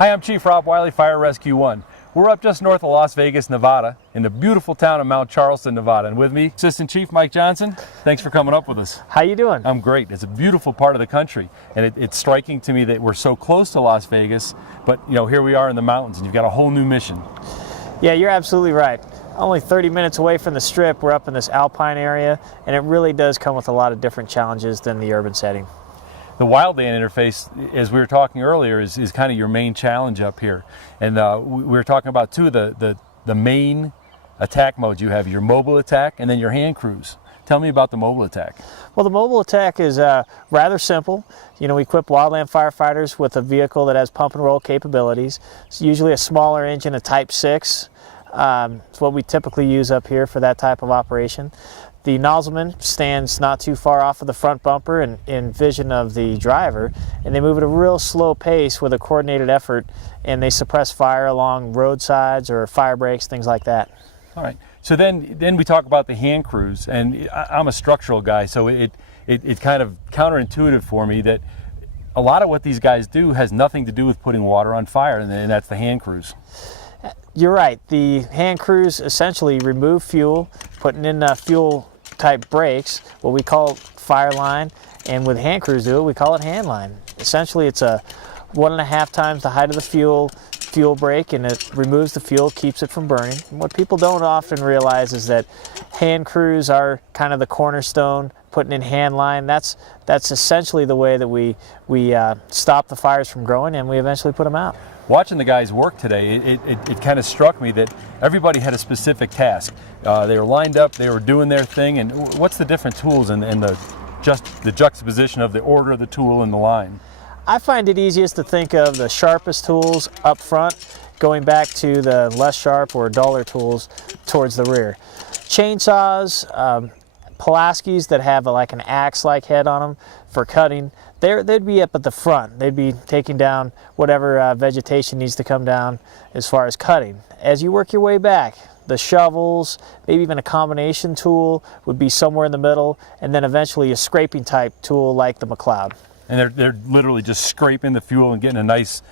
Hi, I'm Chief Rob Wiley, Fire Rescue 1. We're up just north of Las Vegas, Nevada, in the beautiful town of Mount Charleston, Nevada. And with me, Assistant Chief Mike Johnson. Thanks for coming up with us. How you doing? I'm great. It's a beautiful part of the country, and it's striking to me that we're so close to Las Vegas, but here we are in the mountains, and you've got a whole new mission. Yeah, you're absolutely right. Only 30 minutes away from the Strip, we're up in this alpine area, and it really does come with a lot of different challenges than the urban setting. The Wildland interface, as we were talking earlier, is kind of your main challenge up here. And we were talking about two of the main attack modes you have, your mobile attack and then your hand crews. Tell me about the mobile attack. Well, the mobile attack is rather simple. We equip wildland firefighters with a vehicle that has pump and roll capabilities. It's usually a smaller engine, a Type 6. It's what we typically use up here for that type of operation. The nozzleman stands not too far off of the front bumper and in vision of the driver, and they move at a real slow pace with a coordinated effort, and they suppress fire along roadsides or fire breaks, things like that. All right. So then we talk about the hand crews, and I'm a structural guy, so it's kind of counterintuitive for me that a lot of what these guys do has nothing to do with putting water on fire, and that's the hand crews. You're right. The hand crews essentially remove fuel, putting in fuel type brakes, what we call fire line, and with hand crews do it, we call it hand line. Essentially it's a 1.5 times the height of the fuel brake, and it removes the fuel, keeps it from burning. And what people don't often realize is that hand crews are kind of the cornerstone. Putting in hand line, that's essentially the way that we stop the fires from growing, and we eventually put them out. Watching the guys work today, it kind of struck me that everybody had a specific task. They were lined up, they were doing their thing, and what's the different tools and the juxtaposition of the order of the tool in the line? I find it easiest to think of the sharpest tools up front, going back to the less sharp or duller tools towards the rear. Chainsaws, Pulaskis that have like an axe-like head on them for cutting, they'd be up at the front. They'd be taking down whatever vegetation needs to come down as far as cutting. As you work your way back, the shovels, maybe even a combination tool would be somewhere in the middle, and then eventually a scraping type tool like the McLeod. And they're literally just scraping the fuel and getting a nice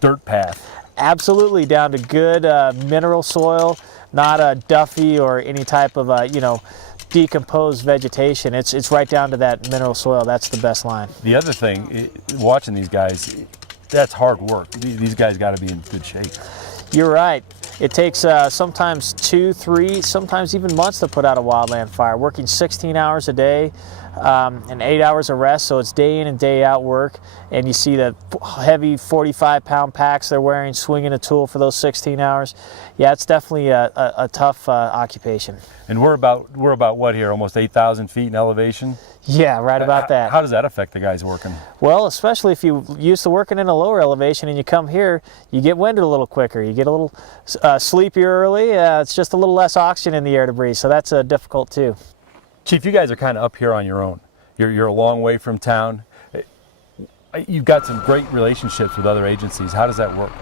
dirt path. Absolutely, down to good mineral soil, not a duffy or any type of decomposed vegetation. It's right down to that mineral soil. That's the best line. The other thing, watching these guys, that's hard work. These guys got to be in good shape. You're right. It takes sometimes 2, 3, sometimes even months to put out a wildland fire, working 16 hours a day and 8 hours of rest, so it's day in and day out work. And you see the heavy 45-pound packs they're wearing, swinging a tool for those 16 hours. Yeah, it's definitely a tough occupation. And we're about what here, almost 8,000 feet in elevation? Yeah, right about that. How does that affect the guys working? Well, especially if you're used to working in a lower elevation and you come here, you get winded a little quicker. You get a little sleepier early. It's just a little less oxygen in the air to breathe, so that's difficult too. Chief, you guys are kind of up here on your own. You're a long way from town. You've got some great relationships with other agencies. How does that work?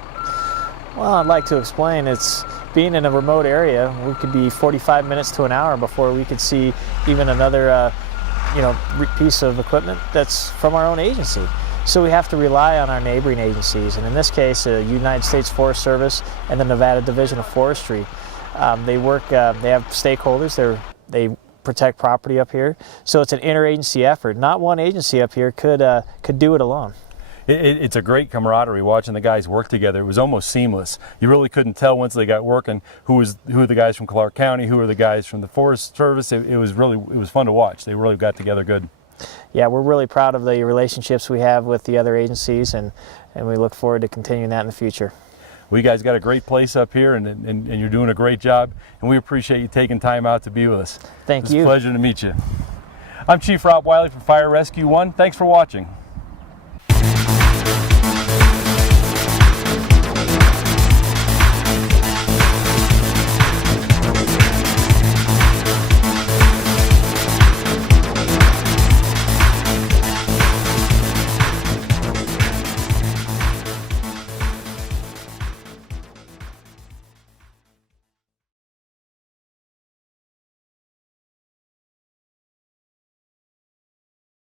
Well, I'd like to explain. It's being in a remote area, we could be 45 minutes to an hour before we could see even another piece of equipment that's from our own agency. So we have to rely on our neighboring agencies, and in this case, the United States Forest Service and the Nevada Division of Forestry. They have stakeholders, they protect property up here, so it's an interagency effort. Not one agency up here could do it alone. It's a great camaraderie watching the guys work together. It was almost seamless. You really couldn't tell once they got working who are the guys from Clark County, who are the guys from the Forest Service. It was fun to watch. They really got together good. Yeah, we're really proud of the relationships we have with the other agencies, and we look forward to continuing that in the future. Well, you guys got a great place up here, and you're doing a great job, and we appreciate you taking time out to be with us. Thank you. It's a pleasure to meet you. I'm Chief Rob Wiley from Fire Rescue 1. Thanks for watching.